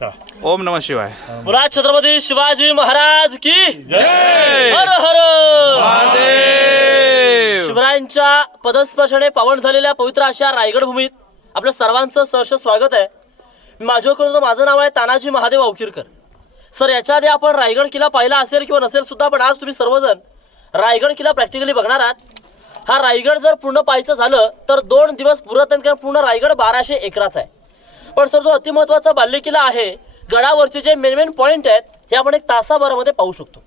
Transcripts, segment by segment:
ओम नमः शिवाय. बोला छत्रपती शिवाजी महाराज की जय. हर हर महादेव. शिवरायांच्या पदस्पर्शाने पावन झालेल्या पवित्र अशा रायगड भूमीत आपल्या सर्वांचं सहर्ष स्वागत आहे. माझं नाव आहे तानाजी महादेव अवकिरकर. सर, याच्या आधी आपण रायगड किल्ला पाहिला असेल किंवा नसेल सुद्धा, पण आज तुम्ही सर्वजण रायगड किल्ला प्रॅक्टिकली बघणार आहात. हा रायगड जर पूर्ण पाहायचं झालं तर 2 दिवस पुरत नाही, कारण पूर्ण रायगड 1200 एकराचा आहे. पण सर, जो अतिमहत्वाचा बालेकिल्ला आहे, गडावरचे जे मेन पॉईंट आहेत हे आपण 1 तासाभरामध्ये पाहू शकतो.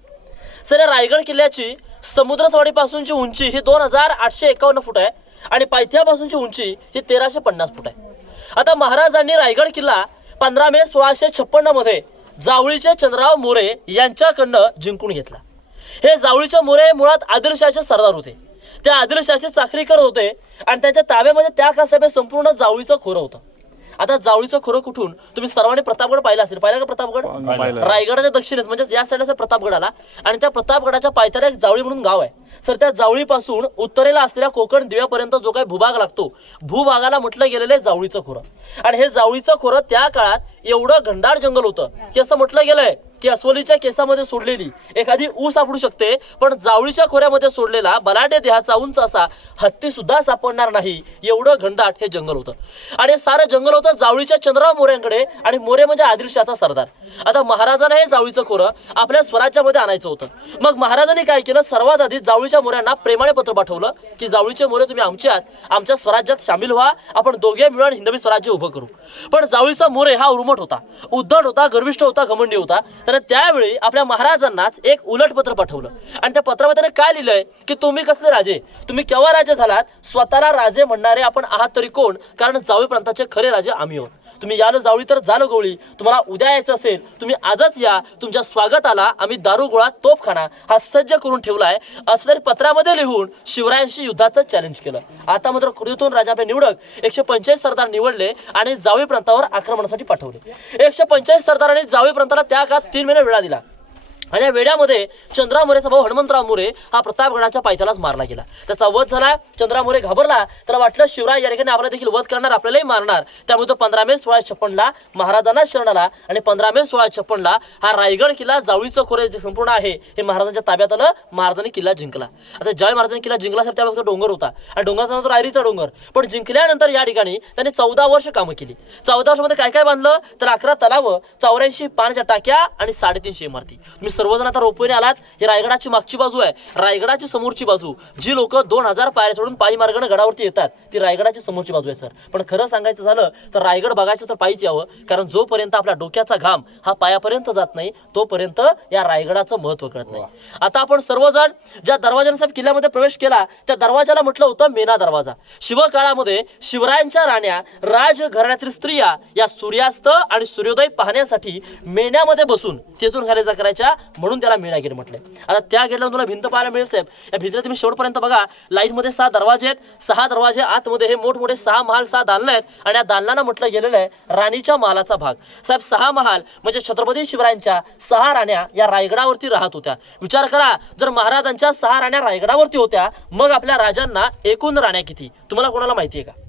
सर, या रायगड किल्ल्याची समुद्रसवाडीपासूनची उंची ही 2851 फूट आहे आणि पायथ्यापासूनची उंची ही 1350 फूट आहे. आता महाराजांनी रायगड किल्ला 15 मे 1656 मध्ये जावळीचे चंद्रराव मोरे यांच्याकडनं जिंकून घेतला. हे जावळीचे मोरे मुळात आदिलशाहचे सरदार होते. त्या आदिलशाहची चाकरी करत होते आणि त्यांच्या ताब्यामध्ये त्या काळात संपूर्ण जावळीचं खोरं होतं. आता जावळीचं खोरं कुठून, तुम्ही सर्वांनी प्रतापगड पाहिला असेल. पाहिला का प्रतापगड? रायगडाच्या दक्षिणेस म्हणजेच या साईडला प्रतापगड आला आणि त्या प्रतापगडाच्या पायथ्याला एक जावळी म्हणून गाव आहे. सर, त्या जावळीपासून उत्तरेला असलेल्या कोकण दिव्यापर्यंत जो काही भूभाग लागतो, भूभागाला म्हटलं गेलेलं आहे जावळीचं खोरं. आणि हे जावळीचं खोरं त्या काळात एवढं घनदाट जंगल होतं की असं म्हटलं गेलंय की अस्वलीच्या केसामध्ये सोडलेली एखादी ऊस सापडू शकते, पण जावळीच्या खोऱ्यामध्ये सोडलेला बलाढ्य देहाचा उंच असा हत्ती सुद्धा सापडणार नाही, एवढं घनदाट हे जंगल होतं. आणि सारं जंगल होतं जावळीच्या चंद्रराव मोऱ्यांकडे, आणि मोरे म्हणजे आदिलशाहचा सरदार. आता महाराजांना हे जावळीचं खोरं आपल्या स्वराज्यामध्ये आणायचं होतं. मग महाराजांनी काय केलं, सर्वात आधी जावळीच्या मोऱ्यांना प्रेमाने पत्र पाठवलं की जावळीचे मोरे, तुम्ही आमच्या स्वराज्यात सामील व्हा, आपण दोघे मिळून हिंदवी स्वराज्य उभं करू. पण जावळीचा मोरे हा उर्मट होता, उद्धट होता, गर्विष्ठ होता, घमंडी होता. तर त्यावेळी आपल्या महाराजांनाच एक उलट पत्र पाठवलं आणि त्या पत्रामध्ये काय लिहिलंय की तुम्ही कसले राजे, तुम्ही केव्हा राजे झालात, स्वतःला राजे म्हणणारे आपण आहात तरी कोण, कारण जावळी प्रांताचे खरे राजे आम्ही आहोत. तुम्ही याल जावळी तर झालं गोळी, तुम्हाला उद्या यायचं असेल तुम्ही आजच या, तुमच्या स्वागताला आम्ही दारुगोळा तोफखाना हा सज्ज करून ठेवलाय, असं तरी पत्रामध्ये लिहून शिवरायांशी युद्धाचं चॅलेंज केलं. आता मात्र कृतीतून राजा आपले निवडक 145 सरदार निवडले आणि जावळी प्रांतावर आक्रमणासाठी पाठवले. 145 सरदारांनी जावळी प्रांताला त्या काळात 3 महिने वेळा दिला. आणि या वेड्यामध्ये चंद्रराव मोरेचा भाऊ हनुमंतराव मोरे हा प्रतापगडाच्या पायथ्यालाच मारला गेला. त्याचा वध झाला. चंद्रराव मोरे घाबरला, त्याला वाटलं शिवराय या ठिकाणी आपल्याला देखील वध करणार, आपल्यालाही मारणार. त्यामुळे तो 15 मे 1656 महाराजांना शरण आला आणि 15 मे 1656 हा रायगड किल्ला जावळीचं खोरे जे संपूर्ण आहे हे महाराजांच्या ताब्यात आलं. महाराजांनी किल्ला जिंकला. आता ज्यावेळी महाराजांनी किल्ला जिंकला साहेब, त्यावेळी डोंगर होता आणि डोंगराचा नाव तो रायरीचा डोंगर. पण जिंकल्यानंतर या ठिकाणी त्यांनी 14 वर्ष कामं केली. 14 वर्षामध्ये काय काय बांधलं तर 11 तलाव, 84 पाण्याच्या टाक्या आणि 350 इमारती. तुम्ही सर्वजण आता रोपवेने आलात. ही रायगडाची मागची बाजू आहे. रायगडाची समोरची बाजू, जी लोक 2000 पायऱ्या सोडून पायी मार्गाने गडावरती येतात, ती रायगडाची समोरची बाजू आहे. सर, पण खरं सांगायचं झालं तर रायगड बघायचं तर पायीच यावं, कारण जोपर्यंत आपल्या डोक्याचा घाम हा पायापर्यंत जात नाही तोपर्यंत या रायगडाचं महत्त्व कळत नाही. आता आपण सर्वजण ज्या दरवाजाने साहेब किल्ल्यामध्ये प्रवेश केला त्या दरवाजाला म्हटलं होतं मेना दरवाजा. शिवकाळामध्ये शिवरायांच्या राण्या, राजघराण्यातील स्त्रिया या सूर्यास्त आणि सूर्योदय पाहण्यासाठी मेण्यामध्ये बसून तेथून खाली करायच्या, म्हणून त्याला मेणा गेट म्हटलंय. आता त्या गेटला तुम्हाला भिंत पाहायला मिळेल साहेब. या भिंतीला तुम्ही शेवटपर्यंत बघा. लाईन मध्ये 6 दरवाजे आहेत. 6 दरवाजे आतमध्ये हे मोठमोठे 6 महाल, 6 दालनं आहेत आणि या दालनांना म्हटलं गेलेलं आहे राणीच्या महालाचा भाग. साहेब, 6 महाल म्हणजे छत्रपती शिवरायांच्या 6 राण्या या रायगडावरती राहत होत्या. विचार करा, जर महाराजांच्या 6 राण्या रायगडावरती होत्या, मग आपल्या राजांना एकूण राण्या किती तुम्हाला कोणाला माहिती आहे का?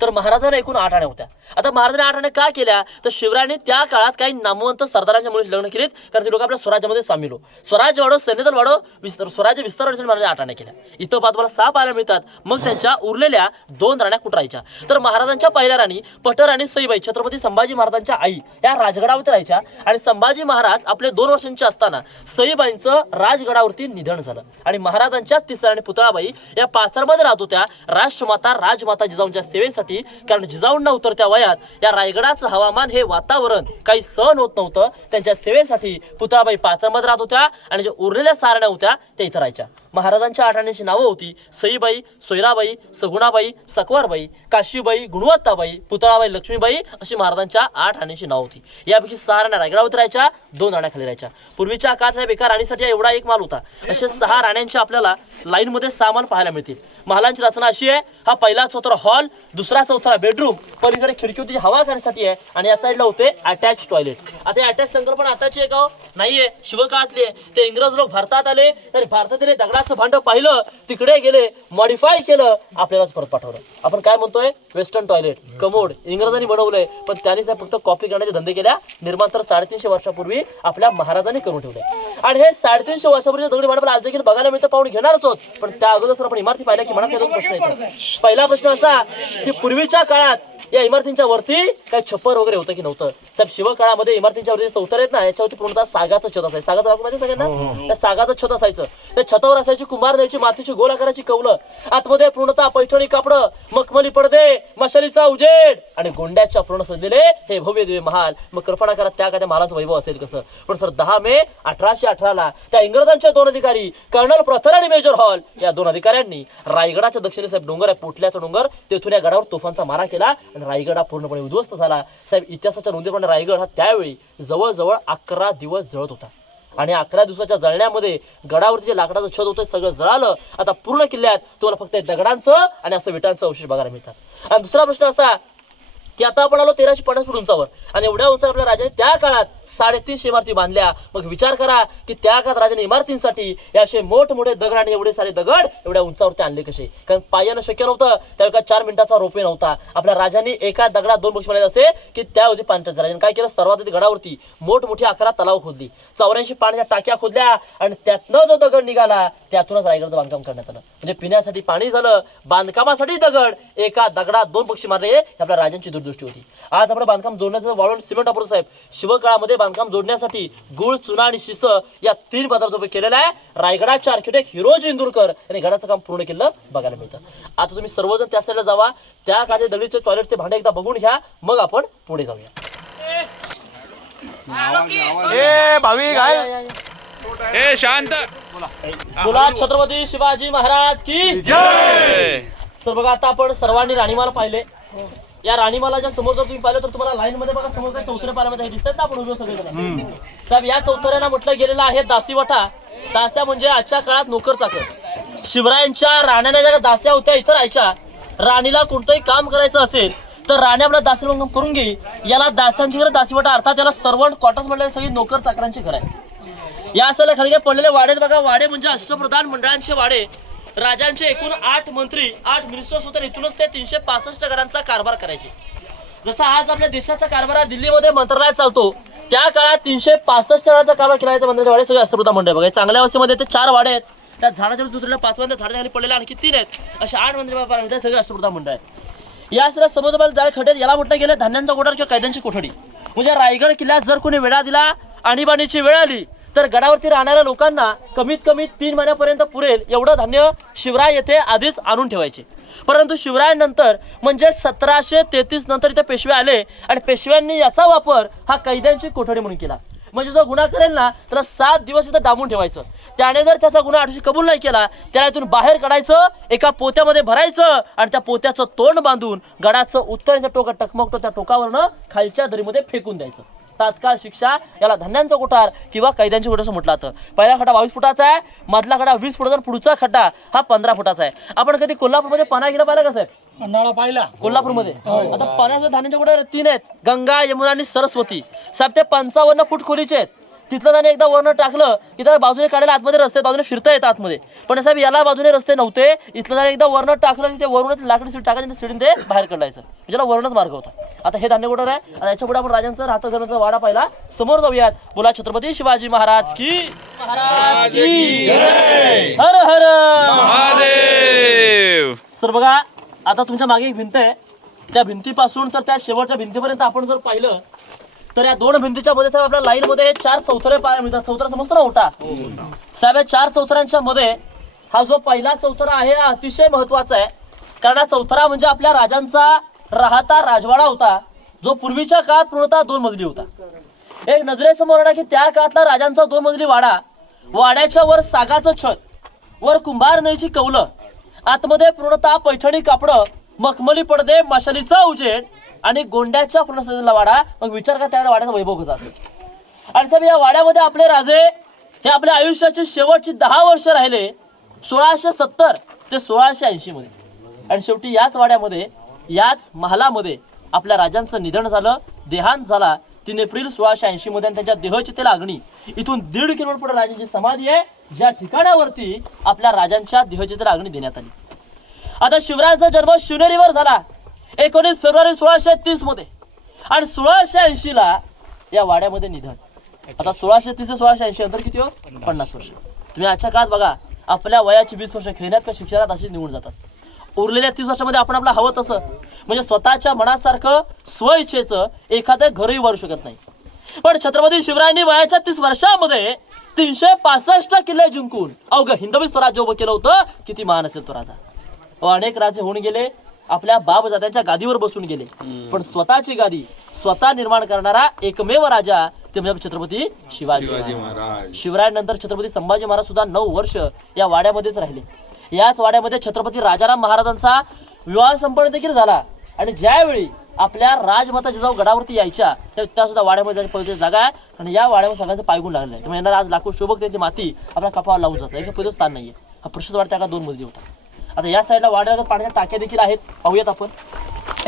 तर महाराजांना एकूण 8 राण्या होत्या. आता महाराजांनी 8 राण्या का केल्या तर शिवरायांनी त्या काळात काही नामवंत सरदारांच्या मुलीशी लग्न केलीत, कारण ते लोक आपल्या स्वराज्यामध्ये सामील हो. स्वराज्य वाढव, सैन्यदल वाढव, स्वराज्य विस्तार महाराजांनी 8 राण्या केल्या. इथं तुम्हाला 6 पाहायला मिळतात. मग त्यांच्या उरलेल्या 2 राण्या कुठरायच्या तर महाराजांच्या पहिल्या राणी पटर आणि सईबाई छत्रपती संभाजी महाराजांच्या आई या राजगडावरती राहायच्या. आणि संभाजी महाराज आपले 2 वर्षांचे असताना सईबाईंचं राजगडावरती निधन झालं आणि महाराजांच्या तिसऱ्या आणि पुतळाबाई या पाचरमध्ये राहत होत्या राष्ट्रमाता राजमाता जिजाऊंच्या सेवेसाठी. कारण जिजाऊंना उतरत्या वयात या रायगडाचं हवामान हे वातावरण काही सहन होत नव्हतं. त्यांच्या सेवेसाठी पुतळाबाई पाचरमध्ये राहत होत्या आणि ज्या उरलेल्या 6 राण्या होत्या त्या इथं राहायच्या. महाराजांच्या 8 राण्यांची नावं होती सईबाई, सोयराबाई, सगुणाबाई, सकवारबाई, काशीबाई, गुणवत्ताबाई, पुतळाबाई, लक्ष्मीबाई अशी महाराजांच्या 8 राण्यांची नाव होती. यापैकी 6 राण्या रायगडावरती राहायच्या, 2 राण्या खाली राहायच्या. पूर्वीच्या काळात एका राणीसाठी एवढा एक माल होता. असे 6 राण्यांचे आपल्याला लाईनमध्ये 6 माल पाहायला मिळतील. महालांची रचना अशी आहे. हा पहिला छोटा हॉल, दुसरा दुसरा चौथरा बेडरूम, पलीकडे खिडकी होती जी हवा खाण्यासाठी आहे आणि या साईडला होते अटॅच टॉयलेट. आता अटॅच संकल्पना आताची आहे का हो? नाहीये, शिवकाळातली आहे. ते इंग्रज लोक भारतात आले तर भारतातील दगडाचं भांड पाहिलं, तिकडे गेले, मॉडिफाय केलं, आपल्यालाच परत पाठवलं. आपण काय म्हणतोय? वेस्टर्न टॉयलेट, कमोड इंग्रजांनी बनवलंय, पण त्यांनी फक्त कॉपी करण्याचे धंदे केल्या. निर्माण तर 350 वर्षापूर्वी आपल्या महाराजांनी करून ठेवले. आणि हे 350 वर्षापूर्वी दगडी भांड आज देखील बघायला मिळतं, पाहून घेणारच आहोत. पण त्या अगोदर आपण इमारती पाहिल्या की मनात दोन प्रश्न येतात. पहिला प्रश्न असा की पूर्वीच्या काळात या इमारतींच्या वरती काही छप्पर वगैरे होतं की नव्हतं? साहेब, शिवकाळामध्ये इमारतींच्या वरती चौथर आहेत ना, याच्यावरती पूर्णतः सागाचं छत असायचं. सागाचं भाग माहिती सगळ्यांना? त्या सागाचं छत असायचं. त्या छतावर असायची कुंभार द्यायची मातीची गोल आकाराची कौलं, आतमध्ये पूर्णतः पैठणी कापडं, मखमली पडदे, मशालीचा उजेड आणि गोंड्याच्या पूर्ण सजलेले हे भव्य दिव्य महाल. मग कल्पना करा त्या काय महालाचं वैभव असेल कसं. पण सर 10 मे 1818 त्या इंग्रजांच्या 2 अधिकारी कर्नल प्रथर आणि मेजर हॉल या 2 अधिकाऱ्यांनी रायगडाच्या दक्षिणे साहेब डोंगर आहे, पोटल्याचा डोंगर, तेथून या गडावर तोफांचा मारा केला आणि रायगड हा पूर्णपणे उद्ध्वस्त झाला. साहेब, इतिहासाच्या नोंदीप्रमाणे रायगड हा त्यावेळी जवळजवळ 11 दिवस जळत होता. आणि 11 दिवसाच्या जळण्यामध्ये गडावरती जे लाकडाचं छत होतं सगळं जळालं. आता पूर्ण किल्ल्यात तुम्हाला फक्त दगडांचं आणि असं विटांचं अवशेष बघायला मिळतात. आणि दुसरा प्रश्न असा की आता आपण आलो 1350 फूट उंचावर आणि एवढ्या उंचावर आपल्या राजाने त्या काळात 350 इमारती बांधल्या. मग विचार करा की त्या काळात राजाने इमारतींसाठी हे असे मोठमोठे दगड आणि एवढे सारे दगड एवढ्या उंचावरती आणले कसे? कारण पायानं शक्य नव्हतं. त्यावेळी 4 मिनिटाचा रोपे नव्हता. आपल्या राजांनी एका दगडात 2 बक्षी बनायचे असे की त्या होती पाण्याच्या. राजाने काय केलं? सर्वात आधी गडावरती मोठमोठी 11 तलाव खोदली, 84 पाण्याच्या टाक्या खोदल्या आणि त्यातनं जो दगड निघाला त्यातूनच रायगडचं बांधकाम करण्यात आलं. म्हणजे पिण्यासाठी पाणी झालं, बांधकामासाठी दगड, एका दगडात 2 पक्षी मारले. ही आपल्या राजांची दूरदृष्टी होती. आज आपण बांधकाम जोडण्याचं वाळवंट सिमेंट वापरतो साहेब. शिवकाळामध्ये बांधकाम जोडण्यासाठी गुळ, चुना आणि शिस या 3 पदार्थ उपयोग केलेला आहे. रायगडाचे आर्किटेक्ट हिरोजी इंदुरकर यांनी गडाचं काम पूर्ण केलं बघायला मिळतं. आता तुम्ही सर्वजण त्या साईडला जावा, त्या काळात दगडीचे टॉयलेटचे भांडे एकदा बघून घ्या, मग आपण पुढे जाऊया. ए भाविक आहे, ए शांत. बोला छत्रपती शिवाजी महाराज की जय. सर बघा, आता आपण सर्वांनी राणीमाला पाहिले. या राणीमालाच्या समोर जर तुम्ही पाहिलं तर तुम्हाला लाईन मध्ये बघा समोर काही चौथरे पाहिल्यामध्ये दिसतात ना आपण उभे सगळेजण. साहेब, या चौथऱ्यांना म्हटलं गेलेलं आहे दासीवाटा. दास्या म्हणजे आजच्या काळात नोकर चाकर. शिवरायांच्या राण्यांना ज्या दास्या होत्या इथं राहायच्या. राणीला कोणतंही काम करायचं असेल तर राणी आपल्या दासीला काम करून घे. याला दास्यांची घर दासीवाटा, अर्थात याला सर्वंट क्वार्टर्स म्हणलेले सगळी नोकर चाकरांची घर आहे. या असलेल्या खाली काय पडलेले वाडे बघा. वाडे म्हणजे अष्टप्रधान मंडळांचे वाडे. राजांचे एकूण 8 मंत्री, 8 मिनिस्टर्स होते. इथूनच ते 365 गडांचा कारभार करायचे. जसा आज आपल्या देशाचा कारभार दिल्लीमध्ये मंत्रालयात चालतो, त्या काळात 365 गडांचा कारभार केला. मंदिराचे वाडे सगळे अष्टप्रधान मंडळ बघा. चांगल्या अवस्थेमध्ये ते 4 वाडे आहेत. त्या झाडाच्या दुसऱ्याला 5 झाडाच्या खाली पडलेले आणखी 3 आहेत. असे 8 मंदिर सगळे अष्टप्रधान मंडळ आहेत. या असलेल्या समोर जाळ खड्ड्यात याला म्हटलं गेलं धान्यांचा कोठार किंवा कैद्यांची कोठडी. म्हणजे रायगड किल्ल्यात जर कोणी वेढा दिला, आणीबाणीची वेळ आली तर गडावरती राहणाऱ्या लोकांना कमीत कमी 3 महिन्यापर्यंत पुरेल एवढं धान्य शिवराय येथे आधीच आणून ठेवायचे. परंतु शिवरायांनंतर म्हणजे 1733 नंतर इथे पेशवे आले आणि पेशव्यांनी याचा वापर हा कैद्यांची कोठडी म्हणून केला. म्हणजे जो गुन्हा करेल ना त्याला 7 दिवस इथं डांबून ठेवायचं. त्याने जर त्याचा गुन्हा आठवशी कबूल नाही केला त्याला इथून बाहेर काढायचं, एका पोत्यामध्ये भरायचं आणि त्या पोत्याचं तोंड बांधून गडाचं उत्तरेचं टोक टकमकतो त्या टोकावरनं खालच्या दरीमध्ये फेकून द्यायचं. तात्काळ शिक्षा. याला धान्यांचा कोठार किंवा कैद्यांची कोठार असं म्हटलं जातं. पहिला खड्डा 22 फुटाचा आहे, मधला खड्डा 20 फुटाचा, पुढचा खड्डा हा 15 फुटाचा आहे. आपण कधी कोल्हापूरमध्ये पाना गेला पाहिला कसं आहे? पन्हाळा पाहिला कोल्हापूरमध्ये. आता पाण्याच्या धान्यांच्या कोठार 3 आहेत, गंगा, यमुना आणि सरस्वती. साहेब ते 55 फूट खोलीचे आहेत. तिथलं त्याने एकदा वरनं टाकलं की त्याला बाजूने काढायला आतमध्ये रस्ते, बाजूने फिरता येतात आतमध्ये. पण साहेब याला बाजूने रस्ते नव्हते. इथलं त्याने एकदा वरनं टाकलं की ते वरूनच लाकडी सीट टाकायचं, सीडीने ते बाहेर काढायचं. ज्याला वरूनच मार्ग होता. आता हे धान्य कोठार आहे. आणि याच्या पुढे आपण राजांचं राहतं घराचा वाडा पाहिला. समोर जाऊयात. बोला छत्रपती शिवाजी महाराज की महाराज की हर हर महादेव. सर बघा, आता तुमच्या मागे एक भिंत आहे. त्या भिंतीपासून तर त्या शेवटच्या भिंतीपर्यंत आपण जर पाहिलं तर या 2 भिंतीच्या मध्ये साहेब आपल्या लाईन मध्ये 4 चौथरे पाहायला मिळतात. चौथरा समजतो ना ओटा साहेब. या 4 चौथऱ्यांच्या मध्ये हा जो पहिला चौथरा आहे हा अतिशय महत्वाचा आहे. कारण हा चौथरा म्हणजे आपल्या राजांचा राहता राजवाडा होता, जो पूर्वीच्या काळात पूर्णतः 2 मजली होता. एक नजरेसमोर आला की त्या काळातला राजांचा 2 मजली वाडा. वाड्याच्या वर सागाचं छत, वर कुंभार नईची कौलं, आतमध्ये पूर्णतः पैठणी कापडं, मखमली पडदे, मशालीचा उजेड आणि गोंड्याच्या पूर्ण सजलेला वाडा. मग विचार करा त्या वाड्याचा वैभव कसा असेल. आणि साहेब या वाड्यामध्ये आपले राजे हे आपल्या आयुष्याची शेवटची 10 वर्ष राहिले 1670 ते 1680 मध्ये. आणि शेवटी याच वाड्यामध्ये याच महालामध्ये आपल्या राजांचं निधन झालं, देहांत झाला 3 एप्रिल 1680 मध्ये. त्यांच्या देहचितेला अग्नी इथून 1.5 किलोमीटर पुढे राजांची समाधी आहे, ज्या ठिकाणावरती आपल्या राजांच्या देहचितेला अग्नी देण्यात आली. आता शिवरायांचा जन्म शिवनेरीवर झाला 19 फेब्रुवारी 1630 मध्ये आणि 1680 ला या वाड्यामध्ये निधन. आता 1630 ते 1680 अंतर किती हो? 50 वर्ष. तुम्ही आजच्या काळात बघा, आपल्या वयाची 20 वर्ष खेळण्यात का शिक्षणात अशी निवडून जातात. उरलेल्या 30 वर्षामध्ये आपण आपलं हवं तसं म्हणजे स्वतःच्या मनासारखं स्वइच्छेचं एखादं घरही वाढू शकत नाही. पण छत्रपती शिवरायांनी वयाच्या 30 वर्षामध्ये 365 किल्ले जिंकून अवघं हिंदवी स्वराज्य उभं केलं होतं. किती महान असेल तो राजा. अनेक राजे होऊन गेले, आपल्या बापजात्याच्या गादीवर बसून गेले, पण स्वतःची गादी स्वतः निर्माण करणारा एकमेव राजा ते म्हणजे छत्रपती शिवाजी महाराज. शिवरायांनंतर छत्रपती संभाजी महाराज सुद्धा 9 वर्ष या वाड्यामध्येच राहिले. याच वाड्यामध्ये छत्रपती राजाराम महाराजांचा विवाह संपन्न देखील झाला. आणि ज्यावेळी आपल्या राजमाता जिजाऊ गडावरती यायच्या त्या सुद्धा वाड्यामध्ये पवित्र जागा आहे आणि या वाड्यामध्ये सगळ्यांचं पायगुण लागलं आहे. त्यामुळे येणारा आज लाखो शोभक त्यांची माती आपल्या कपाळावर लावून जातं. याचं पवित्र स्थान नाहीये. हा प्रशस्त वाडा त्या 2 मजली होता. आता या साईडला वाड्यावर पाण्याच्या टाक्या देखील आहेत, पाहूयात आपण.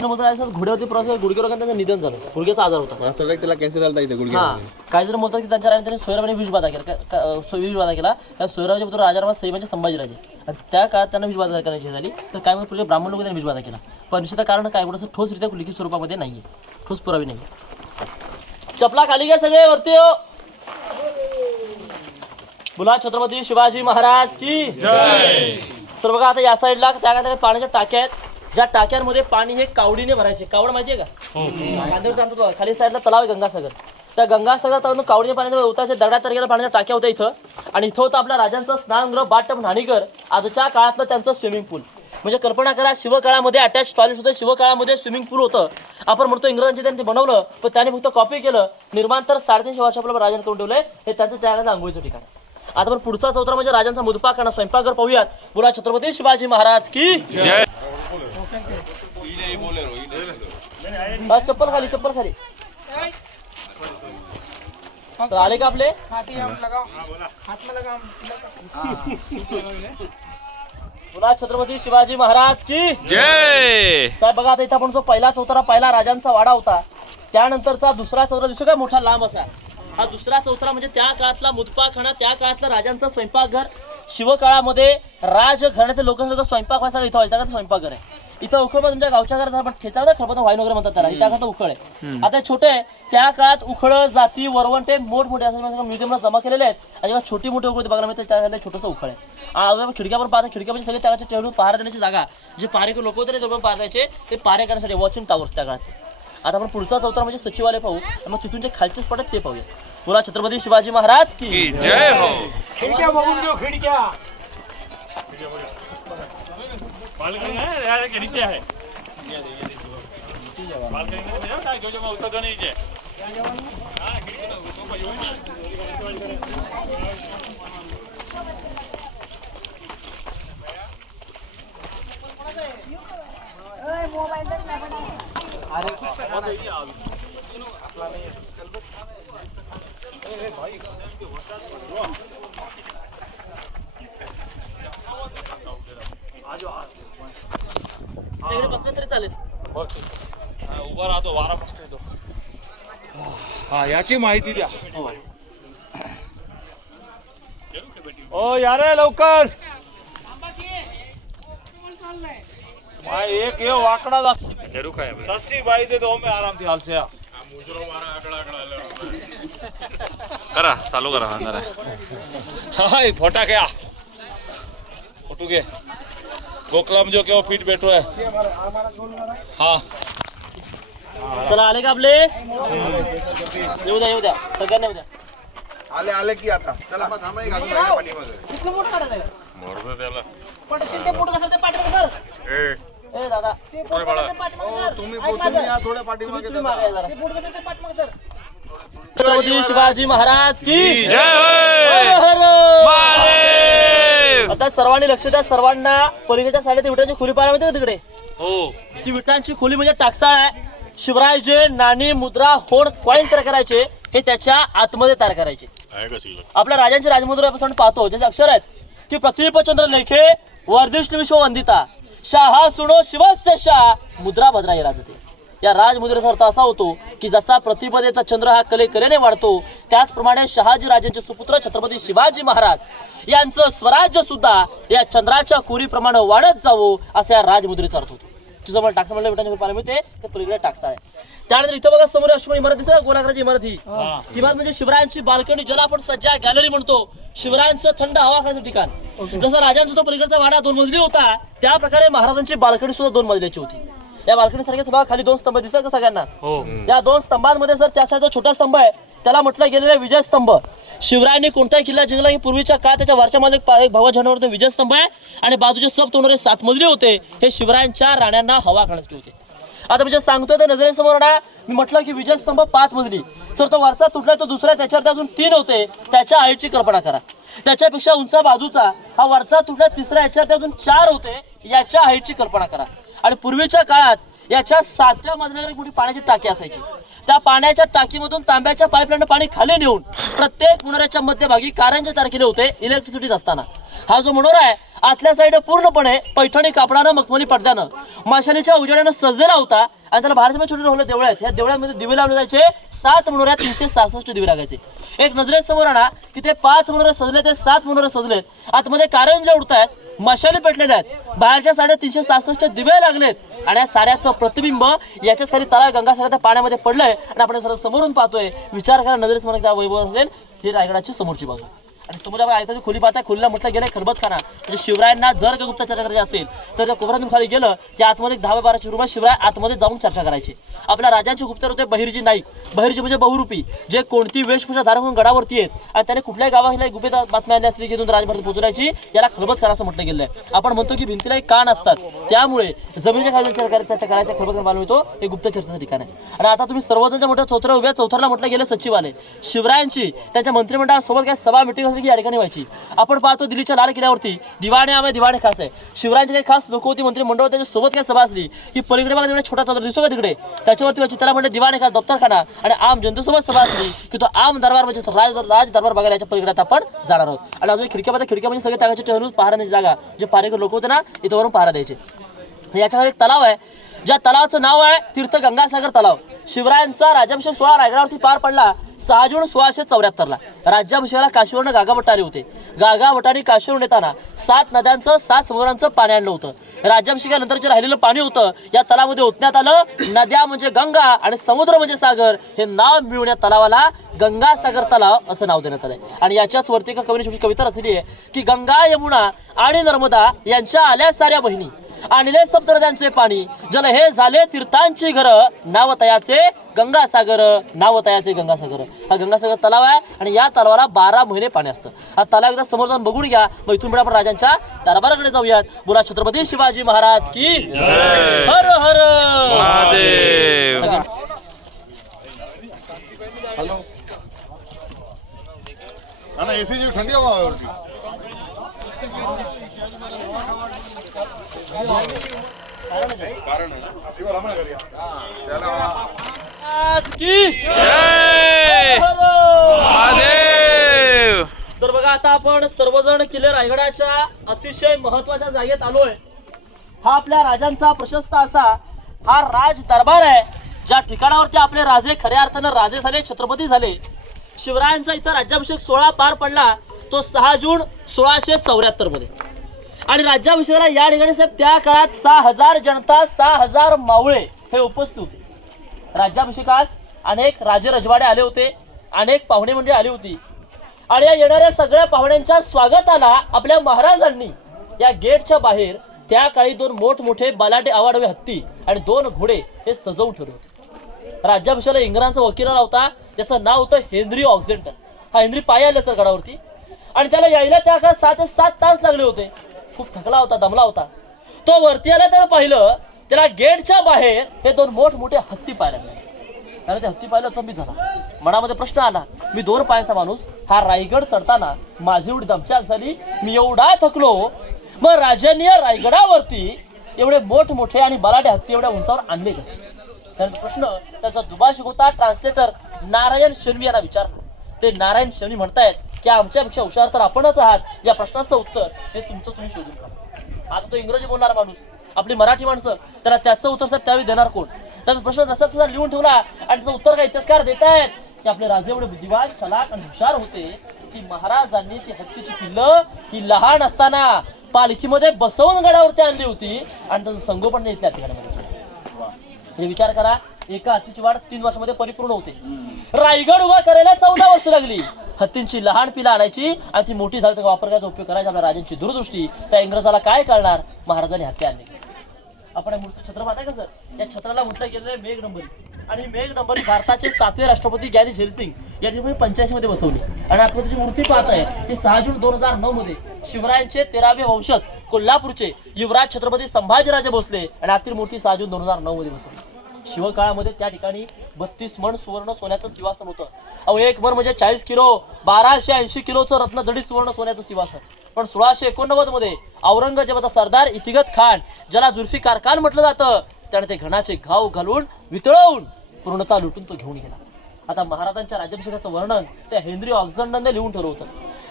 घोड्यावरती प्रवास गुडघे रोगाने त्यांचं निधन झालं, गुडघ्याचा आजार होता. त्याला कॅन्सर झाला इथे गुडघे. हा, काही जण म्हणतात की त्यांच्या राजाने सोयराबाने विषबाधा केला. कारण सोयराबाचे पुत्र राजाराम सई म्हणजे संभाजीराजे आणि त्या काळात त्यांना विषबाधा करण्याची झाली. तर काय म्हणतात पुढे ब्राह्मण लोक त्यांनी विषबाधा केला. पण निश्चित कारण काय एवढं ठोसरित्या लिखित स्वरूपामध्ये नाहीये, ठोस पुरावी नाही. चपला खाली घ्या सगळे वरती हो. बोला छत्रपती शिवाजी महाराज की जय. सर बघा, आता या साईडला त्या पाण्याच्या टाक्या आहेत, ज्या टाक्यांमध्ये पाणी हे कावडीने भरायचे. कावड माहितीये का? कांद्यावर खाली साईडला तलाव आहे गंगासागर. त्या गंगासागर तलावातून कावडीने पाण्याच्या उतारचे दगडा तारखेला पाण्याच्या टाक्या होत्या इथं. आणि इथं होतं आपल्या राजांचं स्नानगृह, बाथटब, न्हाणीघर, आजच्या काळातलं त्यांचं स्विमिंग पूल. म्हणजे कल्पना करा, शिवकाळामध्ये अटॅच टॉयलेट होतं, शिवकाळामध्ये स्विमिंग पूल होतं. आपण म्हणतो इंग्रजांचे त्यांनी बनवलं, पण त्याने फक्त कॉपी केलं. निर्माण तर 350 वर्ष आपल्याला राजांनी करून ठेवलंय. हे त्यांचं त्या आंघोळीचं ठिकाण. आता आपण पुढचा चौथरा म्हणजे राजांचा मुदपाखाना, स्वयंपाकघर पाहूयात. बोला छत्रपती शिवाजी महाराज की जय. चप्पल खाली, चप्पल खाली. तर आले का आपले? बोला छत्रपती शिवाजी महाराज की जय. साहेब बघा, आता इथं आपण जो पहिला चौथरा पहिला राजांचा वाडा होता, त्यानंतरचा दुसरा चौथरा दिसतो काय मोठा लांब असा. हा दुसरा चौथरा म्हणजे त्या काळातला मुदपाखाना, त्या काळातला राजांचं स्वयंपाकघर. शिवकाळामध्ये राजघराण्याचे लोक स्वयंपाक व्हायचा इथं व्हायचा स्वयंपाकघर आहे. इथं उखळ तुमच्या गावच्या घरात आपण ठेचा होता खरबत वाईन वगैरे म्हणतात त्याला, त्या काळात उखळ आहे. आता छोटे आहे, त्या काळात उखळ जाती वरवंटे मोठमोठे असं म्युझियमला जमा केलेले आहेत. आणि जेव्हा छोटी मोठी उखळ बघायला मिळते त्या छोटंसं उखळ आहे. खिडक्या पण पाहता, खिडक्या म्हणजे सगळे त्याच्या ठेवून पहारा देण्याची जागा. जे पारेकर लोक होते ते पहार द्यायचे, ते पारे करण्यासाठी वॉचिंग टावर्स त्या काळात. आता आपण पुढचा चौथरा म्हणजे सचिवालय पाहू, मग तिथून जे खालचे स्पॉट आहेत ते पाहूया. बोला छत्रपती शिवाजी महाराज की जय हो. खिडक्या बघून घेऊ, खिडक्या बसलं तरी चालेल. उभा राहतो, वारा मस्त येतो. हा, याची माहिती द्या. ओ यार लवकर. एक ये वाकड़ा सस्सी बाई दे दो में आराम थी हाल से. करा चालू करा जरा. हाय फोटा क्या फोटो के गोखला में जो के वो पीठ बैठो है. हाँ चला आले का आपले? येऊ द्या, येऊ द्या, सगळ्यांना येऊ द्या. आले आले की आता चला थांबा एक अजून गाडी पाठीमागे. इथलं मोठं काढायचं आहे. मोरगं त्याला. पटकन ते मोठं कसं ते पाठीमागे सर. ए दादा, ते मोठं कसं ते पाठीमागे सर. तुम्ही ऐक तुम्ही माझं. या थोडे पाठीमागे तुम्ही मागे या जरा. ते मोठं कसं ते पाठीमागे सर. छत्रपती शिवाजी महाराज की जय हर हो. हर महादेव. आता सर्वांनी लक्ष द्या. सर्वांना पलीकडच्या साड्या ती विटांची खोली पाहायला माहिती का तिकडे? हो. ती विटांची खोली म्हणजे टाकसाळ आहे. शिवराय जे नाणी मुद्रा होड कॉईन तयार करायचे हे त्याच्या आतमध्ये तयार करायचे. आपल्या राजांचे राजमुद्रा आपण पाहतो ज्याचे अक्षर आहेत की पृथ्वीपचंद्र लेखे वर्धिष्ठ विश्व वंदिता शाहा सुनो शिवस्य शाह मुद्रा भद्राई राजते. या राजमुद्रेचा अर्थ असा होतो की जसा प्रतिपदेचा चंद्र हा कलेने वाढतो त्याचप्रमाणे शहाजी राजांचे सुपुत्र छत्रपती शिवाजी महाराज यांचं स्वराज्य सुद्धा या चंद्राच्या कुरीप्रमाणे वाढत जावं असा या राजमुद्रेचा अर्थ होतो. तुझं मला टाकसा म्हणलं विटांच्या पाहिलं मिळते ते पलीकडे टाकसा आहे. त्यानंतर इथं बघा समोर अश्व इमारत दिसत गोलाकाराची इमारत ही इमारत म्हणजे शिवरायांची बाल्कनी ज्याला आपण सज्जा गॅलरी म्हणतो. शिवरायांचं थंड हवा खाण्याचं ठिकाण. जसं राजांचा तो पलीकडचा वाडा 2 मजली होता त्या प्रकारे महाराजांची बाल्कनी सुद्धा 2 मजल्याची होती. या बाल्कनी सारख्याच बघा खाली 2 स्तंभ दिसतात का सगळ्यांना. या 2 स्तंभांमध्ये सर त्या साईडचा छोटा स्तंभ आहे त्याला म्हटलं गेलेला विजय स्तंभ. शिवरायांनी कोणताही किल्ला जिंकला की पूर्वीच्या काळ त्याच्या वरच्या मध्ये एक भगवा झेंड्यावर विजय स्तंभ आहे आणि बाजूचे सब तोंडरे 7 मजली होते. हे शिवरायांच्या राण्यांना हवा खाण्यासाठी होते. आता म्हणजे सांगतोय तर नजरेसमोर ना मी म्हटलं की विजय स्तंभ 5 मजली. सर तो वरचा तुटला तो दुसरा त्याच्यावर अजून 3 होते. त्याच्या हाईटची कल्पना करा. त्याच्यापेक्षा उंच बाजूचा हा वरचा तुटला तिसरा याच्यावर अजून 4 होते. याच्या हाईटची कल्पना करा. आणि पूर्वीच्या काळात याच्या 7व्या मजल्यावर मोठी पाण्याची टाकी असायची. त्या पाण्याच्या टाकीमधून तांब्याच्या पाईपलाईन पाणी खाली नेऊन प्रत्येक मनोऱ्याच्या मध्यभागी कारंजे तयार केले होते इलेक्ट्रिसिटी नसताना. हा जो मनोरा आहे आतल्या साईड पूर्णपणे पैठणी कापडानं मखमली पडद्यानं माशालीच्या उजेडानं सजलेला होता आणि त्याला बाहेरच्या छोटे छोटे देवळे आहेत. ह्या देवळांमध्ये दिवे लावले जायचे. 7 मनोऱ्यात 366 दिवे लागायचे. एक नजरेसमोर आणा की ते 5 मनोरे सजले ते 7 मनोरे सजलेत. आतमध्ये कारंजे उडतायत मशाली पेटलेल्या आहेत. बाहेरच्या साडे 366 दिवे लागलेत आणि या साऱ्याचं प्रतिबिंब याच्याच खाली तळा गंगासागराच्या पाण्यामध्ये पडलंय आणि आपण सर्व समोरून पाहतोय. विचार करा नजरेसमोर त्या वैभव असेल ही रायगडाची समोरची बाजू आणि समोर आपण आयताची खोली पाहता. खोलीला म्हटलं गेलं खलबतखाना. म्हणजे शिवरायांना जर काही गुप्तचर्चा करायची असेल तर त्या कोपऱ्यातून खाली गेलं की आतमध्ये 10-12च्या रूमात शिवराय आतमध्ये जाऊन चर्चा करायची. आपल्या राजांचे गुप्तचर होते बहिर्जी नाईक. बहिर्जी म्हणजे बहुरूपी जे कोणती वेशभूषा धारण करून गडावरती आहेत आणि त्याने कुठल्याही गावाला गुपित बातम्या आल्या असली की राजभरात पोहोचवायची याला खलबतखाना असं म्हटलं गेलं आहे. आपण म्हणतो की भिंतीला एक कान असतात त्यामुळे जमिनीच्या खाली चर्चा करायचा खलबतखाना मालूम येतो. हे गुप्त चर्चेचं ठिकाण आहे. आणि आता तुम्ही सर्वजणच्या मोठ्या चौथऱ्या उभ्या चौथऱ्याला म्हटलं गेलं सचिवालय. शिवरायांची त्यांच्या मंत्रिमंडळासोबत काय सभा मिटिंग असली की या ठिकाणी व्हायची. आपण पाहतो दिल्लीच्या लाल किल्ल्यावरती दिवाणे आम्ही दिवाणे खास आहे. शिवरायांची काही खास लोक होती मंत्रिमंडळ त्याच्या सोबत काय सभा असली की पलीकडे बघा तिकडे छोटा चौधरी दिसतो का तिकडे त्याच्यावरती व्हायची. त्याला म्हणजे दिवाणे खास दप्तरखाना आणि आम जनतेसोबत सभा असली की तो आम दरबार म्हणजे राज दरबार बघायला याच्या पलीकडे आपण जाणार आहोत. आणि अजून खिडक्या म्हणजे सगळे तागाचे टहलून पहाराची जागा जे पारेकर लोक होते ना इथं वरून पहारा द्यायचे. याच्यावर एक तलाव आहे ज्या तलावाचं नाव आहे तीर्थ गंगासागर तलाव. शिवरायांचा राज्याभिषेक सोहळा रायगडावरती पार पडला 6 जून 1674ला. राज्याभिषेकाला काशीवरून गागाभट्ट आले होते. गागाभट्टांनी काशीवरून येताना 7 नद्यांचं 7 समुद्रांचं पाणी आणलं होतं. राज्याभिषेकानंतर जे राहिलेलं पाणी होतं या तलावामध्ये ओतण्यात आलं. नद्या म्हणजे गंगा आणि समुद्र म्हणजे सागर हे नाव मिळून या तलावाला गंगासागर तलाव असं नाव देण्यात आलंय. आणि याच्याच वरती एका कवीने छोटी कविता रचली आहे की गंगा यमुना आणि नर्मदा यांच्या आल्या साऱ्या बहिणी आणले सप्तनद्यांचे पाणी जल हे झाले तीर्थांची घर नाव तयाचे गंगासागर नाव तयाचे गंगासागर. हा गंगासागर तलाव आहे आणि या तलावाला 12 महिने पाणी असतं. हा तलाव एकदा समोर जाऊन बघून घ्या. मग इथून पुढे आपण राजांच्या दरबाराकडे जाऊयात. बोला छत्रपती शिवाजी महाराज की हर हर महादेव. हेलो ना एसी जी ठंडी हवा आहे वरती. कारण आहे ना दिवा रमण करूया. जय महादेव. तर बघा आता आपण सर्वजण किल्ले रायगडाच्या अतिशय महत्वाच्या जागेत आलोय. हा आपल्या राजांचा प्रशस्त असा हा राज दरबार आहे ज्या ठिकाणावरती आपले राजे खऱ्या अर्थानं राजे झाले छत्रपती झाले. शिवरायांचा इथं राज्याभिषेक सोहळा पार पडला तो 6 जून 1674 मध्ये. आणि राज्याभिषेकाला या ठिकाणी साहेब त्या काळात 6000 जनता 6000 मावळे हे उपस्थित होते. राज्याभिषेकास अनेक राजे रजवाडे आले होते. अनेक पाहुणे मंडळी आली होती. आणि या येणाऱ्या सगळ्या पाहुण्यांच्या स्वागताला आपल्या महाराजांनी या गेटच्या बाहेर त्या काळी 2 मोठमोठे बलाटे आवाडवे हत्ती आणि 2 घोडे हे सजवून ठेवले होते. राज्याभिषेकाला इंग्रजांचा वकील आला होता ज्याचं नाव होतं हेनरी ऑक्झेंटन. हा हेनरी पायी आले सर गडावरती आणि त्याला यायला त्या काळात 6 ते 7 तास लागले होते. खूप थकला होता दमला होता. तो वरती आला त्याला पाहिलं त्याला गेटच्या बाहेर हे 2 मोठमोठे हत्ती पाहायला मिळाले. त्याला ते हत्ती पाहिलं चंबीत झाला. मनामध्ये प्रश्न आला मी 2 पायांचा माणूस हा रायगड चढताना माझी एवढी दमछाक झाली मी एवढा थकलो मग राजांनी या रायगडावरती एवढे मोठमोठे आणि बलाटे हत्ती एवढ्या उंचावर आणले कसे. त्याचा प्रश्न त्याचा दुभाषिक होता ट्रान्सलेटर नारायण शर्मी यांना विचारला. ते नारायण शर्मी म्हणतायत की आमच्यापेक्षा हुशार तर आपणच आहात. या प्रश्नाचं उत्तर हे तुमचं तुम्ही शोधून काढा. आता तो इंग्रजी बोलणारा माणूस आपली मराठी माणसं, त्याला त्याचं उत्तर साहेब त्यावेळी देणार कोण? त्याचा प्रश्न जसा तसा लिहून ठेवला आणि त्याचं उत्तर काय इतिहासकार देत आहेत की आपले राजे एवढे बुद्धिवान, चलाक आणि हुशार होते की महाराजांनी ती हत्तीची पिल्लं ही लहान असताना पालखीमध्ये बसवून गडावरती आणली होती आणि त्याचं संगोपन इथल्या ठिकाणामध्ये केलं. म्हणजे विचार करा, एका हत्तीची वाढ 3 वर्षामध्ये परिपूर्ण होते. रायगड उभा करायला 14 वर्ष लागली. हत्तींची लहान पिलं आणायची आणि ती मोठी झाली तर वापर करायचा, उपयोग करायचा. आपल्या राजांची दूरदृष्टी. त्या इंग्रजाला काय कळणार, महाराजांनी हत्ती आणली. आपण मूर्ती छत्र पाहताय का सर? या छत्राला म्हटलं गेलेलं मेघ नंबरी, आणि मेघ नंबरी भारताचे 7वे राष्ट्रपती ज्ञानी झैलसिंग यांनी 85 मध्ये बसवली. आणि आपण त्याची मूर्ती पाहताय ती 6 जून 2009 मध्ये शिवरायांचे 13वे वंशज कोल्हापूरचे युवराज छत्रपती संभाजीराजे भोसले आणि आतील मूर्ती 6 जून 2009 मध्ये बसवली. शिवकाळामध्ये त्या ठिकाणी 32 मण सुवर्ण सोन्याचं सिंहासन होतं. अहो, एक मण म्हणजे 40 किलो, 1280 किलोचं रत्नजडित सुवर्ण सोन्याचं सिंहासन. पण 1689 मध्ये औरंगजेबाचा सरदार इतिगत खान, ज्याला जुल्फिकार खान म्हटलं जातं, त्याने ते घणाचे घाव घालून वितळवून पूर्णता लुटून तो घेऊन गेला. आता महाराजांच्या राज्याभिषेकाचं वर्णन त्या हेनरी ऑक्झंडनने लिहून ठेवलं होतं.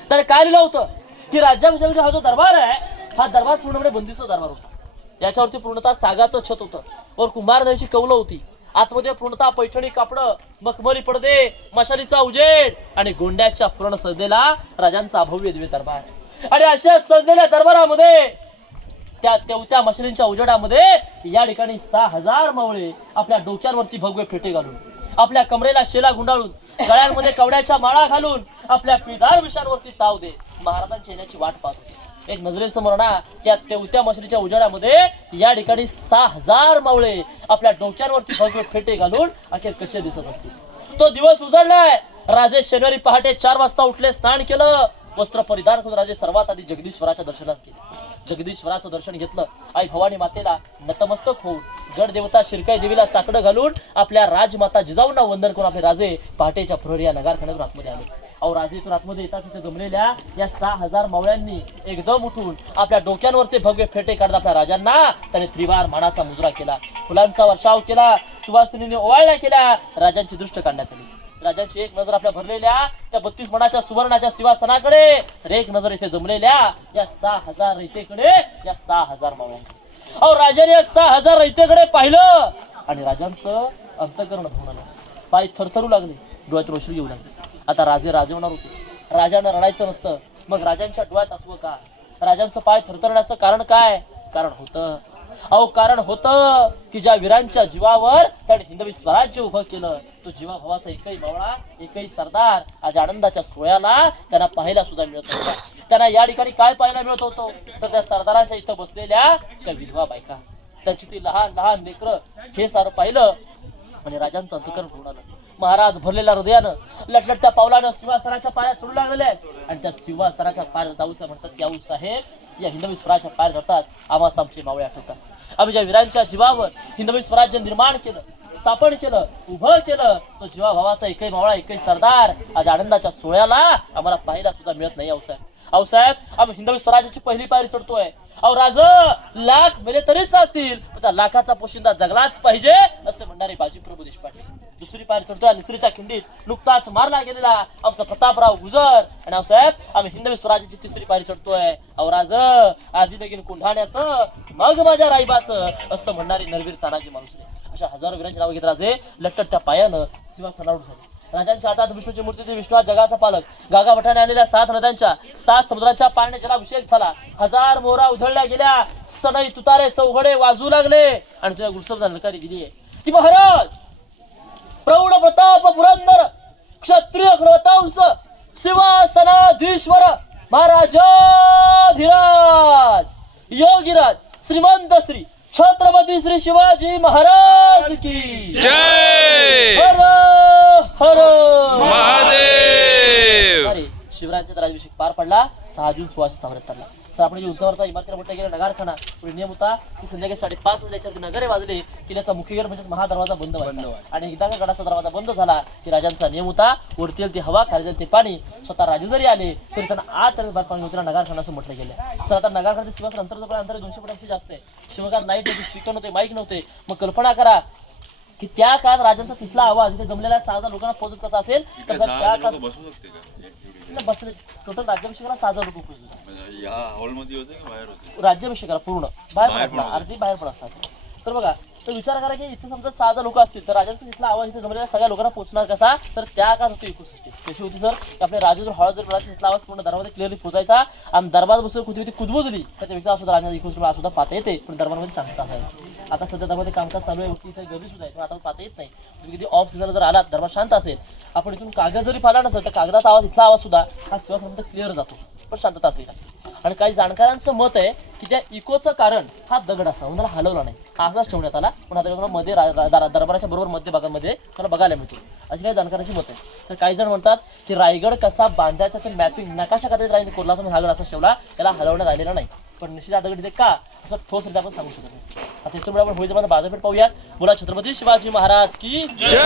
त्याने काय लिहिलं होतं की राज्याभिषेकाचा हा जो दरबार आहे, हा दरबार पूर्णपणे बंदिस्त दरबार होता. याच्यावरती पूर्णतः सागाचं छत होतं, वर कुंभारनळीची कौलं होती, आतमध्ये पूर्णतः पैठणी कापडं, मखमली पडदे, मशालीचा उजेड आणि गोंड्याच्या पूर्ण सजलेला राजांचा भव्य दिव्य दरबार. आणि अशा सजलेल्या दरबारामध्ये त्या मशालींच्या उजेडामध्ये या ठिकाणी 6000 मावळे आपल्या डोक्यांवरती भगवे फेटे घालून, आपल्या कमरेला शेला गुंडाळून, गळ्यांमध्ये कवड्याच्या माळा घालून, आपल्या पिदार विषांवरती ताव दे महाराजांच्या येण्याची वाट पाहत होते. एक नजरेसमोर ना त्या तेवत्या मशालीच्या उजेडामध्ये या ठिकाणी 6000 मावळे आपल्या डोक्यांवरती भगवे फेटे घालून अखेर कसे दिसत असतील. तो दिवस उजळलाय. राजे शनिवारी पहाटे 4 वाजता उठले, स्नान केलं, वस्त्र परिधान करून राजे सर्वात आधी जगदीश्वराच्या दर्शनास गेले. जगदीश्वराचं दर्शन घेतलं. आई भवानी मातेला नतमस्तक होऊन, गड देवता शिरकाई देवीला साकडं घालून, आपल्या राजमाता जिजाऊंना वंदन करून आपले राजे पहाटेच्या प्रहरी या नगारखान्यातून आतमध्ये आले. अहो, राजेतून आतमध्ये येताच तिथे जमलेल्या या 6000 मावळ्यांनी एकदम उठून आपल्या डोक्यांवरचे भगवे फेटे काढत आपल्या राजांना त्याने त्रिवार मानाचा मुजरा केला, फुलांचा वर्षाव केला, सुवासिनीने ओवाळण्या केल्या, राजांची दृष्ट काढण्यात आली. राजांची एक नजर आपल्या भरलेल्या त्या 32 मणाच्या सुवर्णाच्या सिंहासनाकडे, तर एक नजर इथे जमलेल्या या 6000 रयतेकडे, या 6000 मावळ्यांकडे. अहो, राजाने या 6000 रयतेकडे पाहिलं आणि राजांचं अंतःकरण भरलं, पाय थरथरू लागले, डोळ्यात रोषणी येऊ लागले. आता राजे होणार होते. राजांना रडायचं नसतं, मग राजांच्या डोळ्यात असवं का? राजांचं पाय थरथरण्याचं कारण काय? कारण होतं की ज्या वीरांच्या जीवावर त्याने हिंदवी स्वराज्य उभं केलं, तो जीवाभावाचा एकही मावळा, एकही सरदार आज आनंदाच्या सोहळ्याला त्यांना पाहायला सुद्धा मिळत नव्हता. त्यांना या ठिकाणी काय पाहायला मिळत होतं, तर त्या सरदारांच्या इथं बसलेल्या त्या विधवा बायका, त्यांची ती लहान लहान लेकरं, हे सारं पाहिलं आणि राजांचं अंतःकरण होऊन आलं. महाराज भरलेल्या हृदयानं, लटलटत्या पावलानं सिंहासनाच्या पायात चढू लागलेले आहेत आणि त्या सिंहासनाच्या पायात जाऊसा म्हणतात की, आऊ साहेब, या हिंदवी स्वराज्याच्या पायात जातात, आम्हाला आमचे मावळे आठवतात. आम्ही ज्या वीरांच्या जीवावर हिंदवी स्वराज्य निर्माण केलं, स्थापन केलं, उभं केलं, तो जीवाभावाचा एकही मावळा, एकही सरदार आज आनंदाच्या सोहळ्याला आम्हाला पाहायला सुद्धा मिळत नाही. आऊसाहेब, आम्ही हिंदवी स्वराज्याची पहिली पायरी चढतोय. अहो राज, लाख मेले तरी चालतील, पण त्या लाखाचा पोशिंदा जगलाच पाहिजे असे म्हणणारे बाजीप्रभू देशपांडे. दुसरी पायरी चढतोय, निसरीच्या खिंडीत नुकताच मारला गेलेला आमचा प्रतापराव गुजर. आणि आऊसाहेब, आम्ही हिंदवी स्वराज्याची 3री पायरी चढतोय. अहो राज, आधी लगीन कोंढाण्याचं, मग माझ्या राईबाचं असं म्हणणारे नरवीर तानाजी मालुसरे. अशा हजारो वीरांची नाव घेत राजे लटकटच्या पायानं सिंहासनावर झाले. राजांच्या हातात विष्णूची मूर्ती, विष्णू जगाचा पालक. गागाभटाने आलेल्या 7 नद्यांच्या, 7 समुद्राच्या पाण्याने जलाभिषेक झाला. 1000 मोहरा उधळल्या गेल्या, सनई तुतारे चौघडे वाजू लागले आणि तुझ्या गुरुसभा नकारी दिली की, महाराज, प्रौढ प्रताप पुरंदर, क्षत्रिय खरवतांस, सिंहासनाधीश्वर, महाराजाधिराज, योगीराज, श्रीमंत श्री छत्रपती श्री शिवाजी महाराज की जय. हर हर महादेव. अरे, शिवरायांचा राज्याभिषेक पार पडला 6 जून 1674 ला. सर, आपण जे उंचावरचा इमारतीला म्हटलं गेलं नगारखाना, पुढे नियम होता की संध्याकाळी 5:30 वाजल्याच्यावरती नगरे वाजले किल्ल्याचा मुख्य गेट म्हणजेच महादरवाजा बंद व्हायचा. आणि एकदा का गडाचा दरवाजा बंद झाला की राजांचा नियम होता, वरती ती हवा, खाली ते पाणी. स्वतः राजे जरी आले तरी त्यांना आत पाणी होते, नगारखाना असं म्हटलं गेलं. सर, आता नगारखान्याचं सिंहासन अंतर 200 फुटांशी जास्त आहे. शिवगात नाईट नव्हते, स्पीकर नव्हते, माईक नव्हते. मग कल्पना करा, की त्या काळात राजांचा तिथला आवाज इथे जमलेल्या 6,000 लोकांना पोहोचत कसा असेल तसा त्या काळात बसू शकते का बसले टोटल राज्याभिषेकाला 6,000 लोक उपस्थित होते. या हॉलमध्ये होते की बाहेर होते राज्याभिषेकाला पूर्ण बाहेर पण असणार, अर्धी बाहेर पण असतात. तर बघा तर विचार करा की इथे समजा 6,000 लोक असतील तर राजांचा तिथला आवाज इथे जमलेल्या सगळ्या लोकांना पोहोचणार कसा, तर त्या काळात होती इकोसिस्टीम कशी होती सर की आपले राजे जर हॉल जर बोलायचा तिथला आवाज पूर्ण दरबारामध्ये क्लिअरली पोहोचायचा आणि दरबार बसून कुठे कुजबुजली तर त्या व्यक्तीला सुद्धा राजांचा इकोसिस्टीम सुद्धा पाहता येते, पण दरबारमध्ये शांतता असायची. आता सध्या दरबारमध्ये कामकाज चालू आहे, इथे गर्दी सुद्धा आहे, पण आता पाहता येत नाही. तुम्ही किती ऑफ सीझनला जर आलात दरबार शांत असेल, आपण इथून कागद जरी पाहिला नसेल तर कागदाचा आवाज इथला आवाज सुद्धा हा सिंहासनामध्ये क्लिअर जातो, पण शांतता असेल. आणि काही जाणकारांचं मत आहे की त्या इकोचं कारण हा दगड असा म्हणून त्याला हलवला नाही, हा असाच ठेवण्यात आला, पण आता तुम्हाला मध्ये दरबाराच्या बरोबर मध्य भागामध्ये त्याला बघायला मिळतो, अशी काही जाणकारांची मत आहे. तर काही जण म्हणतात की रायगड कसा बांधायचा ते मॅपिंग नकाशा कदाचित रायगड कोरला असून हा दगड असा ठेवला, त्याला हलवण्यात आलेला नाही, पण निश्चित हा दगड इथे का असं ठोस रित्या आपण सांगू शकत नाही. आता इथून आपण होळीचा बाजारपेठ पाहूयात. बोला छत्रपती शिवाजी महाराज की जय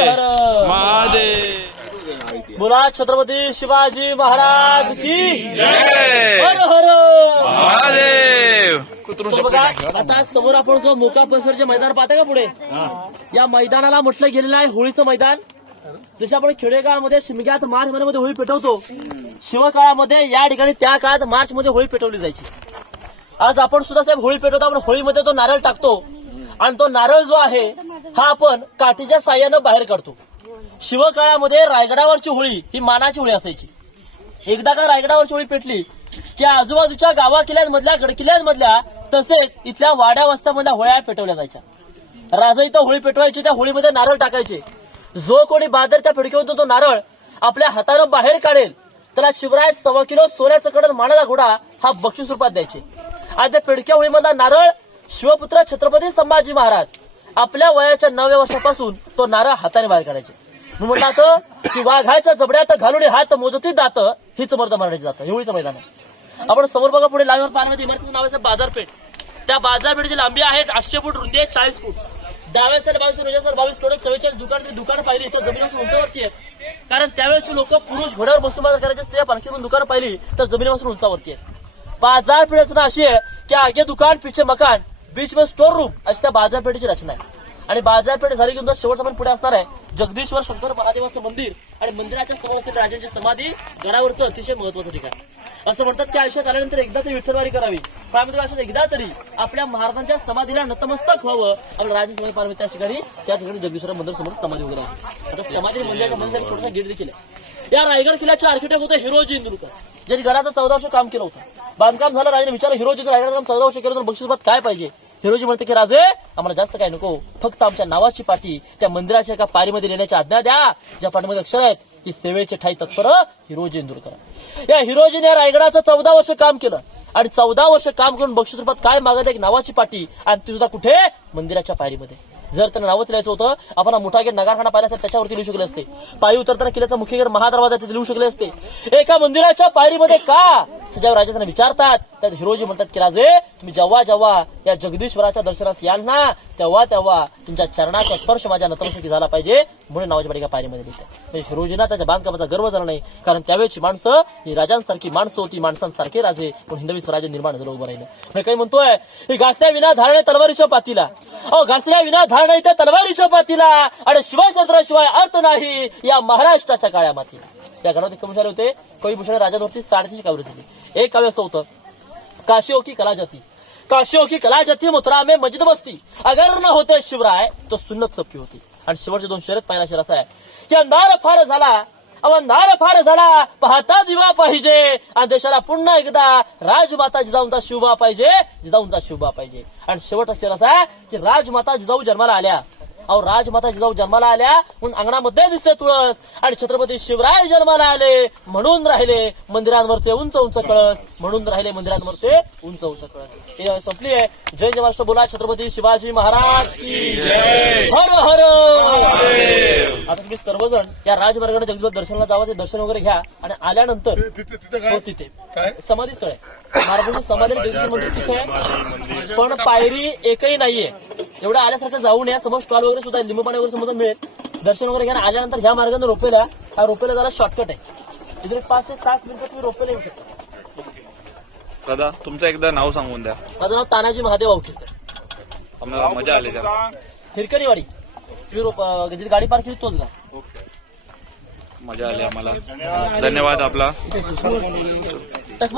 हर हर. महादेव. बोला छत्रपती शिवाजी महाराज की जय हर हर. महादेव. तर बघा आता समोर आपण जो मोका परिसरचे मैदान पाहता का पुढे, या मैदानाला म्हटलं गेलेलं आहे होळीचं मैदान. जसे आपण खेडेगावामध्ये शिमग्यात मार्च महिन्यामध्ये होळी पेटवतो, शिवकाळामध्ये या ठिकाणी त्या काळात मार्च मध्ये होळी पेटवली जायची. आज आपण सुद्धा साहेब होळी पेटवतो, आपण होळीमध्ये तो नारळ टाकतो आणि तो नारळ जो आहे हा आपण काठीच्या साह्यानं बाहेर काढतो. शिवकाळामध्ये रायगडावरची होळी ही मानाची होळी असायची. एकदा का रायगडावरची होळी पेटली की आजूबाजूच्या गावा किल्ल्यांमधल्या गडकिल्ल्यांमधल्या तसेच इथल्या वाड्या वस्त्यामधल्या होळ्या पेटवल्या जायच्या. राजा इथं होळी पेटवायची, त्या होळीमध्ये नारळ टाकायचे. जो कोणी बादरच्या पिडकीवरून तो नारळ आपल्या हातानं बाहेर काढेल त्याला शिवराय 1.25 किलो सोन्याचं कडन मानाचा घोडा हा बक्षीस रूपात द्यायचे. आणि त्या पिडक्या होळीमधला नारळ शिवपुत्र छत्रपती संभाजी महाराज आपल्या वयाच्या 9व्या वर्षापासून तो नारळ हाताने बाहेर काढायचे. मी म्हटलं होतं की वाघाच्या जबड्यात घालून हात मोजती जात हीच मर्द मारण्याची जातं. हे होळीचं मैदान आहे. आपण समोर बघा पुढे लाईव्हवर पाहण्यामध्ये इमारतीचं नाव आहे बाजारपेठ. त्या बाजारपेठेची लांबी आहे 800 फूट, रुंदी आहे 40 फूट. डाव्या साईड 22 टोटल 44 दुकान पाहिली इथं जमिनीपासून उंचावरती आहेत, कारण त्यावेळेची लोक पुरुष घोड्यावर बसून बाजार करायचे, स्त्रिया पालखीतून दुकान पाहिली तर जमिनीपासून उंचावरती आहेत. बाजारपेठेचं नाव अशी आहे की आगे दुकान पिछे मकान बीच में स्टोर रूम अशी त्या बाजारपेठेची रचना आहे. आणि बाजारपेठ झाली की शेवटचा पण पुढे असणार आहे जगदीश्वर शंकर महादेवाचं मंदिर आणि मंदिराच्या समोर राजांची समाधी गडावरचं अतिशय महत्वाचं ठिकाण. असं म्हणतात की आयुष्यात आल्यानंतर एकदा तरी विठ्ठलवारी करावी, पार्वती आयुष्यात एकदा तरी आपल्या महाराजांच्या समाधीला नतमस्तक व्हावं. आणि राजा समाधी पार्वती त्या ठिकाणी जगदीश्वर मंदिर समोर समाधी वगैरे आहे. आता समाधी मंदिराच्या मंदिरासाठी छोटासा गेट देखील आहे. या रायगड किल्ल्याचे आर्किटेक्ट होते हिरोजी इंदुरकर, ज्यांनी गडाचं 14 वर्ष काम केलं होतं. बांधकाम झालं, राजाने विचारलं हिरोजी रायगडाचं काम 14 वर्ष केलं तर बक्षीसबात काय पाहिजे. हिरोजी म्हणते की राजे आम्हाला जास्त काय नको, फक्त आमच्या नावाची पाटी त्या मंदिराच्या एका पारीमध्ये लिहिण्याची आज्ञा द्या, ज्या पाठीमध्ये अक्षर आहेत की सेवेचे ठाई तत्पर हिरोजी इंदुरकर. या हिरोजीने रायगडाचं 14 वर्ष काम केलं आणि 14 वर्ष काम करून बक्षीस रूपात काय मागत एक नावाची पाटी, आणि ती सुद्धा कुठे मंदिराच्या पायरीमध्ये. जर त्यांना नावच लिहायचं होतं आपण मोठा गेट नगारखाना पाहिला असता त्याच्यावरती लिहू शकले असते. पायी उतरताना किल्ल्याचा मुख्य गेट महादरवाजा तिथे लिहू शकले असते. एका मंदिराच्या पायरीमध्ये का जेव्हा राजा त्यांना विचारतात त्यात हिरोजी म्हणतात की राजे तुम्ही जेव्हा जेव्हा या जगदीश्वराच्या दर्शनास याल ना तेव्हा तेव्हा तुमच्या चरणाचा स्पर्श माझ्या नतमस्तकी झाला पाहिजे, म्हणून नावाच्या पाठी पायरीमध्ये लिहितात. हिरोजींना त्याच्या बांधकामाचा गर्व झाला नाही, कारण त्यावेळची माणसं ही राजांसारखी माणसं होती, माणसांसारखे राजे, पण हिंदवी स्वराज्य निर्माण झालं उभं राहिलं. मी काही म्हणतोय ही घासल्या विना धारणे तलवारीच्या पातीला, अहो घासल्या विना धारण इथे तलवारीच्या पातीला, आणि शिवाय अर्थ नाही या महाराष्ट्राच्या काळ्या मातीला. या गणात कमी झाले होते कविभूषण राजांवरती 350 काव्य झाली. एक काव्य असं होतं काशियों की कला जाती, काशियों की कला जाती मथुरा में मस्जिद बसती, अगर न होते शिवराय तो सुन्नत सबकी होती. आणि शेवटचे 2 शेर पहिला शेर असा आहे की अंधार फार झाला, अंधार फार झाला पाहता दिवा पाहिजे, आणि देशाला पुन्हा एकदा राजमाता जिजाऊंचा शिवबा पाहिजे, जिजाऊंचा शिवबा पाहिजे. आणि शेवटचा शेर असा आहे की राजमाता जिजाऊ जन्माला आल्या, अहो राजमाता जिजाऊ जन्माला आल्या म्हणून अंगणामध्ये दिसते तुळस, आणि छत्रपती शिवराय जन्माला आले म्हणून राहिले मंदिरांवरचे उंच उंच कळस, म्हणून राहिले मंदिरांवरचे उंच उंच कळस. हे संपली आहे. जय जय महाराष्ट्र. बोला छत्रपती शिवाजी महाराज की जय. हर हर. आता तुम्ही सर्वजण या राजमार्गाने जगदीश्वर दर्शनाला जावा, ते दर्शन वगैरे घ्या, आणि आल्यानंतर तिथे समाधी स्थळ आहे महाराजांची समाधी जगदीश्वर मंदिर तिथे आहे, पण पायरी एकही नाहीये. एवढं आल्यासारखं जाऊ नये. समोर स्टॉल वगैरे सुद्धा लिंबू पाणी वगैरे समोर मिळेल. दर्शन वगैरे घ्या. आल्यानंतर ह्या मार्गाने रोपेला, हा रोपेला जरा शॉर्टकट आहे, तिथे 5 ते 7 मिनिटात तुम्ही रोपेला येऊ शकता. दादा तुमचं एकदा नाव सांगून द्या. माझं नाव तानाजी महादेव वावखेकर, आम्हाला मजा आली. हिरकणीवाडी. तुम्ही जिथे गाडी पार्क केली तोच घाट. मजा आली आम्हाला. धन्यवाद आपला. तर मग